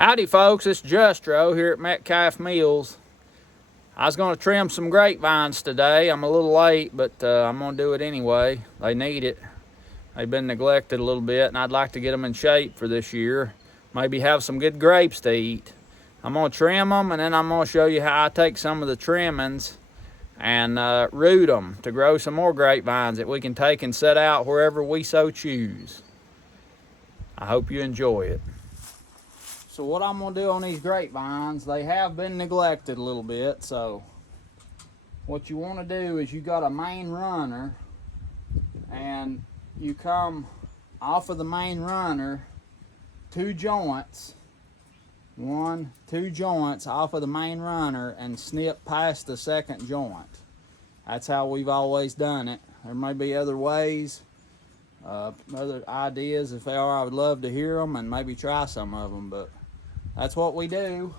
Howdy folks, it's Justro here at Metcalf Mills. I was going to trim some grapevines today. I'm a little late, but I'm going to do it anyway. They need it. They've been neglected a little bit, and I'd like to get them in shape for this year. Maybe have some good grapes to eat. I'm going to trim them, and then I'm going to show you how I take some of the trimmings and root them to grow some more grapevines that we can take and set out wherever we so choose. I hope you enjoy it. So what I'm going to do on these grapevines, they have been neglected a little bit, so what you want to do is you got a main runner and you come off of the main runner two joints off of the main runner and snip past the second joint. That's how we've always done it. There may be other ways, other ideas. If they are, I would love to hear them and maybe try some of them, but that's what we do.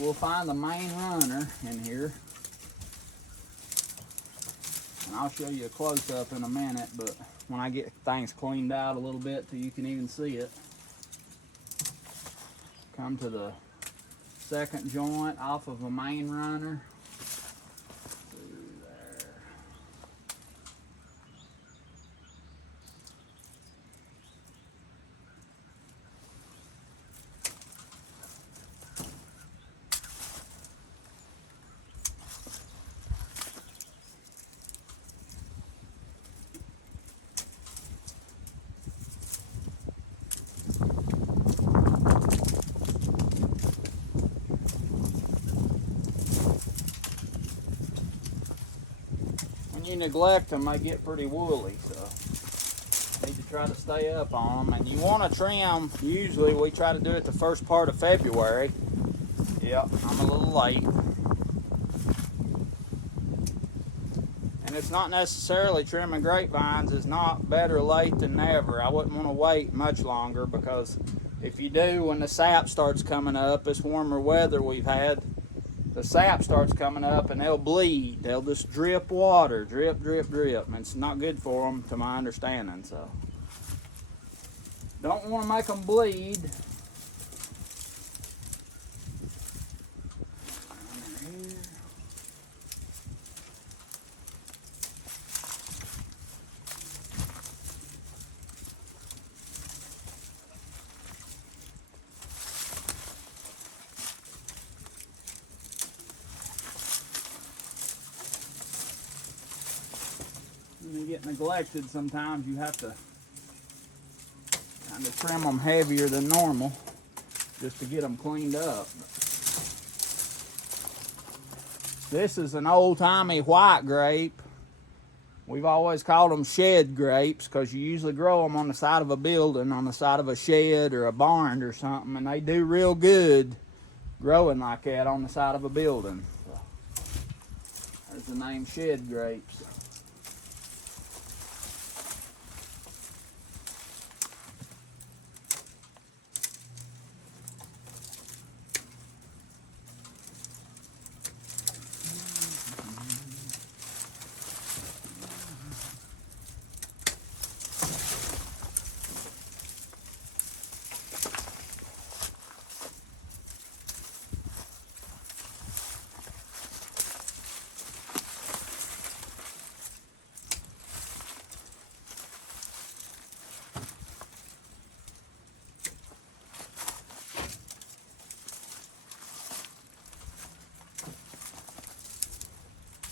We'll find the main runner in here, and I'll show you a close-up in a minute, but when I get things cleaned out a little bit so you can even see it. Come to the second joint off of a main runner. When you neglect them, they get pretty woolly, so need to try to stay up on them. And you want to trim, usually we try to do it the first part of February. Yep, I'm a little late. And it's not necessarily trimming grapevines is not better late than never. I wouldn't want to wait much longer, because if you do, when the sap starts coming up, this warmer weather we've had, the sap starts coming up and they'll bleed. They'll just drip water, drip, drip, drip. And it's not good for them, to my understanding. So don't want to make them bleed. When they get neglected, sometimes you have to kind of trim them heavier than normal just to get them cleaned up. This is an old-timey white grape. We've always called them shed grapes because you usually grow them on the side of a building, on the side of a shed or a barn or something, and they do real good growing like that on the side of a building. So, there's the name shed grapes.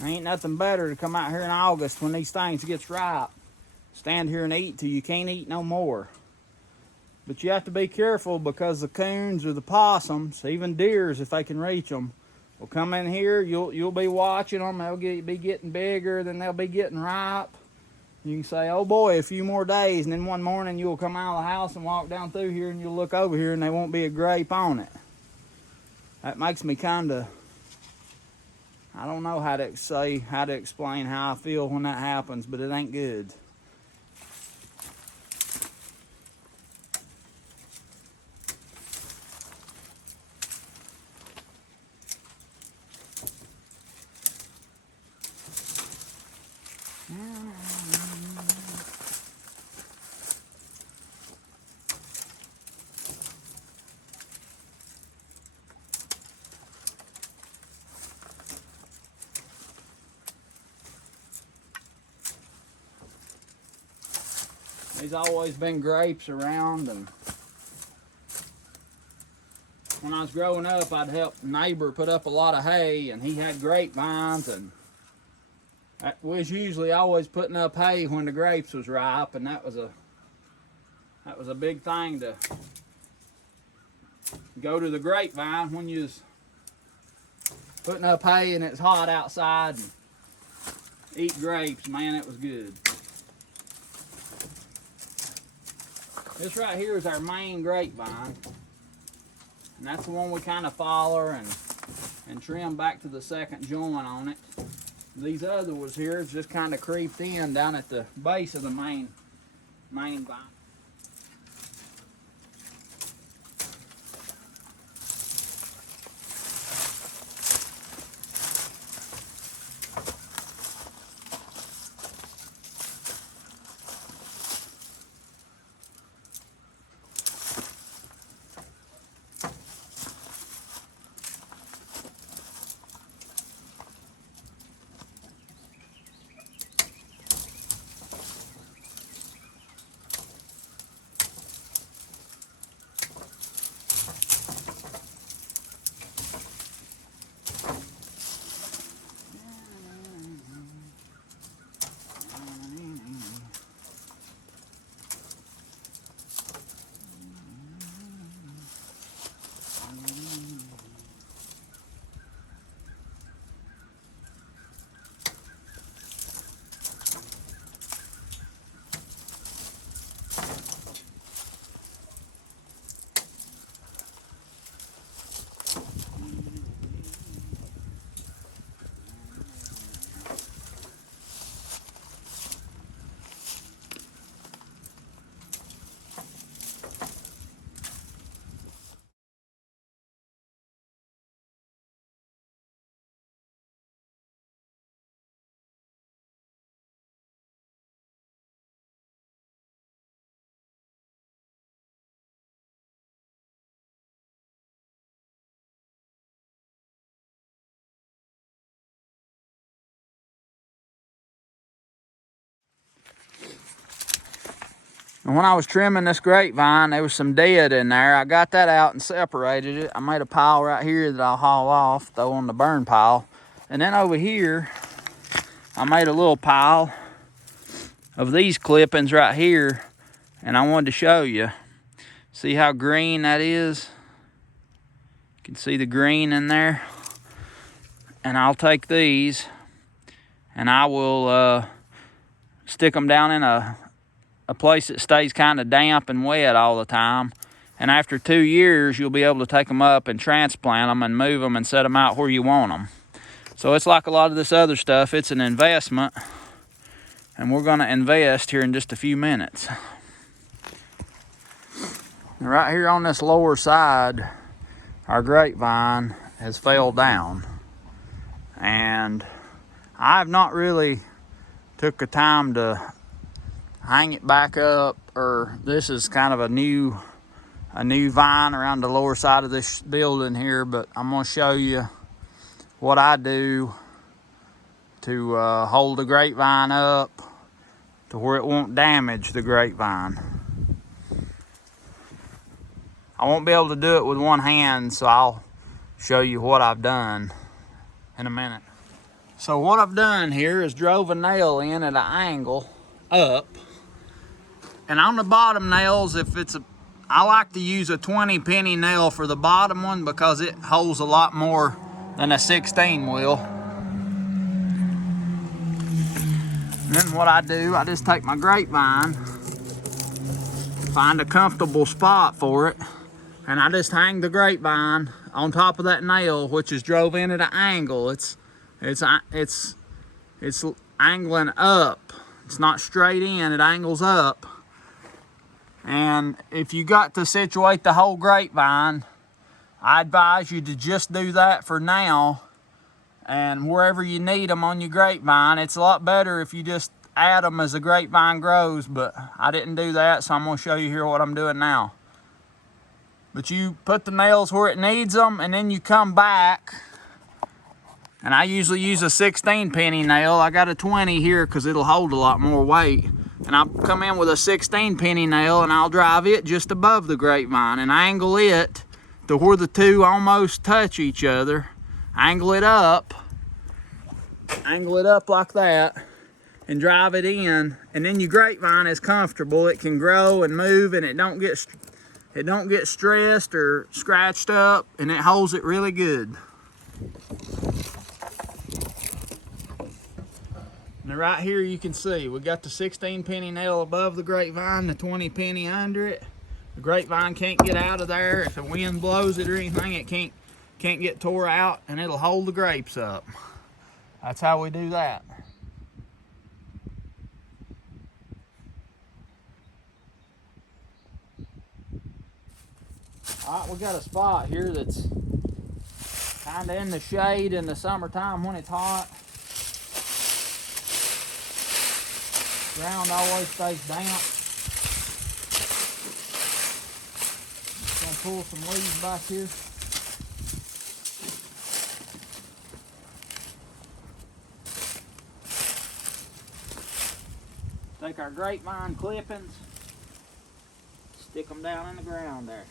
Ain't nothing better to come out here in August when these things gets ripe. Stand here and eat till you can't eat no more. But you have to be careful, because the coons or the possums, even deers if they can reach them, will come in here. You'll be watching them. They'll be getting bigger, then they'll be getting ripe. You can say, oh boy, a few more days, and then one morning you'll come out of the house and walk down through here and you'll look over here and there won't be a grape on it. That makes me kind of, I don't know how to explain how I feel when that happens, but it ain't good. There's always been grapes around, and when I was growing up, I'd help a neighbor put up a lot of hay, and he had grapevines, and we was usually always putting up hay when the grapes was ripe, and that was a big thing to go to the grapevine when you was putting up hay and it's hot outside and eat grapes. Man, it was good. This right here is our main grapevine, and that's the one we kind of follow and trim back to the second joint on it. These other ones here is just kind of creeped in down at the base of the main vine. And when I was trimming this grapevine, there was some dead in there. I got that out and separated it. I made a pile right here that I'll haul off, throw on the burn pile. And then over here, I made a little pile of these clippings right here, and I wanted to show you. See how green that is? You can see the green in there. And I'll take these and I will stick them down in a place that stays kind of damp and wet all the time. And after 2 years, you'll be able to take them up and transplant them and move them and set them out where you want them. So it's like a lot of this other stuff. It's an investment, and we're going to invest here in just a few minutes. Right here on this lower side, our grapevine has fell down, and I've not really took the time to hang it back up, or this is kind of a new vine around the lower side of this building here, but I'm going to show you what I do to hold the grapevine up to where it won't damage the grapevine. I won't be able to do it with one hand, so I'll show you what I've done in a minute. So what I've done here is drove a nail in at an angle up, and on the bottom nails, I like to use a 20 penny nail for the bottom one because it holds a lot more than a 16 will. And then what I do, I just take my grapevine, find a comfortable spot for it, and I just hang the grapevine on top of that nail, which is drove in at an angle. It's angling up. It's not straight in, it angles up. And if you got to situate the whole grapevine, I advise you to just do that for now. And wherever you need them on your grapevine, it's a lot better if you just add them as the grapevine grows, but I didn't do that, so I'm going to show you here what I'm doing now. But you put the nails where it needs them, and then you come back, and I usually use a 16 penny nail. I got a 20 here because it'll hold a lot more weight. and I'll come in with a 16 penny nail and I'll drive it just above the grapevine and angle it to where the two almost touch each other. Angle it up like that, and drive it in, and then your grapevine is comfortable. It can grow and move, and it don't get stressed or scratched up, and it holds it really good. Now right here you can see we got the 16 penny nail above the grapevine, the 20 penny under it. The grapevine can't get out of there. If the wind blows it or anything, it can't get tore out, and it'll hold the grapes up. That's how we do that. All right, we got a spot here that's kind of in the shade in the summertime when it's hot. Ground always stays damp. Just gonna pull some leaves back here. Take our grapevine clippings, stick them down in the ground there.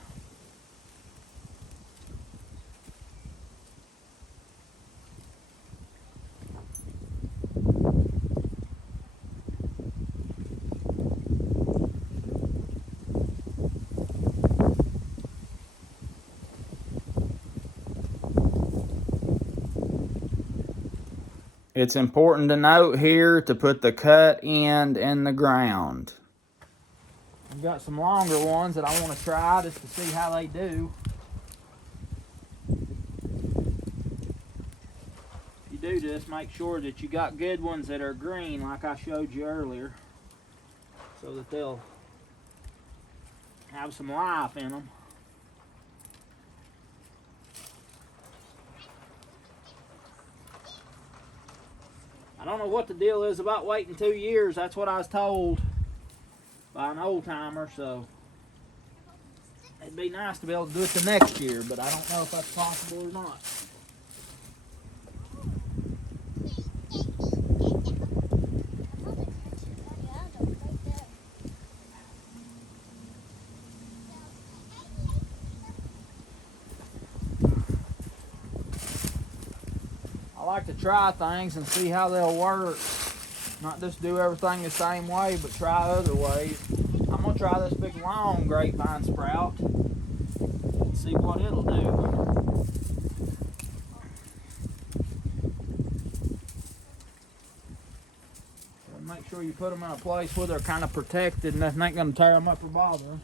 It's important to note here to put the cut end in the ground. I've got some longer ones that I want to try just to see how they do. If you do this, make sure that you got good ones that are green like I showed you earlier, so that they'll have some life in them. I don't know what the deal is about waiting 2 years. That's what I was told by an old timer, so it'd be nice to be able to do it the next year, but I don't know if that's possible or not. I like to try things and see how they'll work. Not just do everything the same way, but try other ways. I'm gonna try this big long grapevine sprout and see what it'll do. So make sure you put them in a place where they're kind of protected and nothing ain't gonna tear them up or bother them.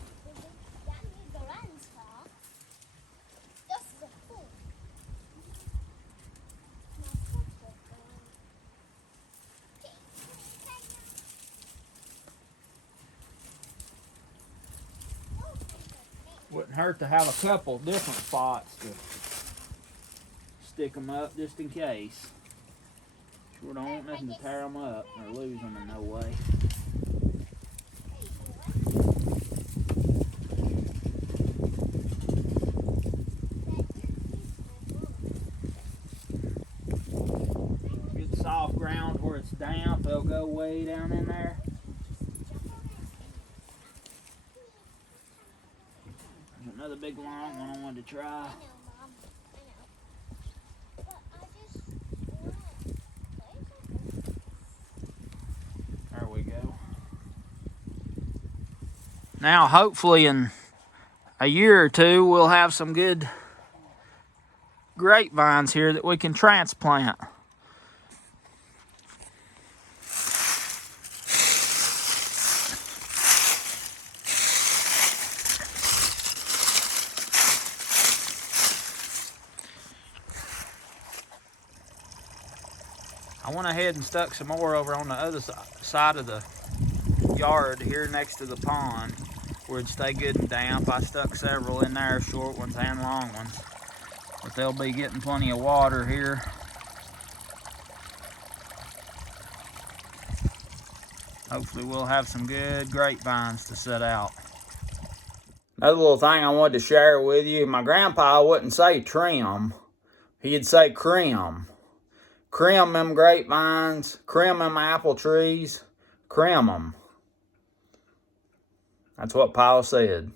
Wouldn't hurt to have a couple different spots to stick them up just in case. Sure don't want nothing to tear them up or lose them in no way. Good soft ground where it's damp, they'll go way down in there. Another big long one I wanted to try. There we go. Now hopefully in a year or two we'll have some good grapevines here that we can transplant. I went ahead and stuck some more over on the other side of the yard here next to the pond where it'd stay good and damp. I stuck several in there, short ones and long ones, but they'll be getting plenty of water here. Hopefully we'll have some good grapevines to set out. Another little thing I wanted to share with you, my grandpa wouldn't say trim, he'd say crim. Crim them grapevines, crim them apple trees, crim them. That's what Paul said.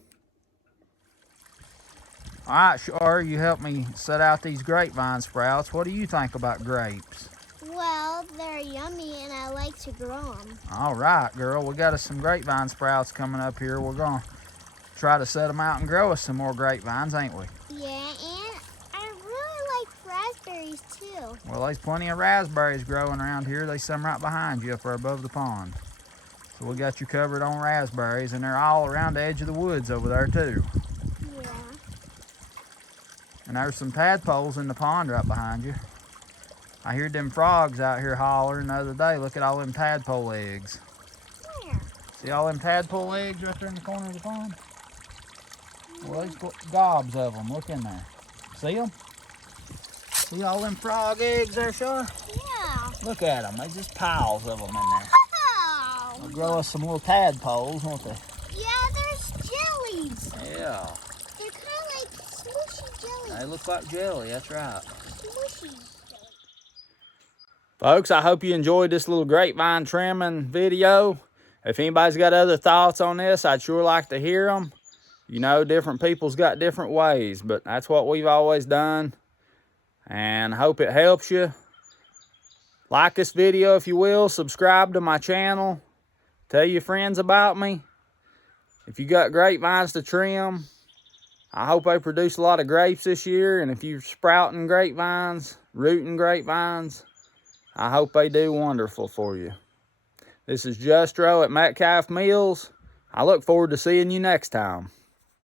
All right, Shar, you helped me set out these grapevine sprouts. What do you think about grapes? Well, they're yummy and I like to grow them. All right, girl. We got us some grapevine sprouts coming up here. We're going to try to set them out and grow us some more grapevines, ain't we? Yeah, and I really like raspberries too. Well, there's plenty of raspberries growing around here. There's some right behind you up there above the pond. So we got you covered on raspberries, and they're all around the edge of the woods over there too. Yeah. And there's some tadpoles in the pond right behind you. I heard them frogs out here hollering the other day. Look at all them tadpole eggs. Where? See all them tadpole eggs right there in the corner of the pond? Well, there's gobs of them. Look in there. See them? See all them frog eggs there, Shar? Yeah. Look at them. There's just piles of them in there. Wow. They'll grow us some little tadpoles, won't they? Yeah, there's jellies. Yeah. They're kind of like smushy jellies. They look like jelly, that's right. Smushy. Folks, I hope you enjoyed this little grapevine trimming video. If anybody's got other thoughts on this, I'd sure like to hear them. You know, different people's got different ways, but that's what we've always done. And I hope it helps you. Like this video if you will. Subscribe to my channel. Tell your friends about me. If you got grapevines to trim, I hope they produce a lot of grapes this year. And if you're sprouting grapevines, rooting grapevines, I hope they do wonderful for you. This is Justro at Metcalf Mills. I look forward to seeing you next time.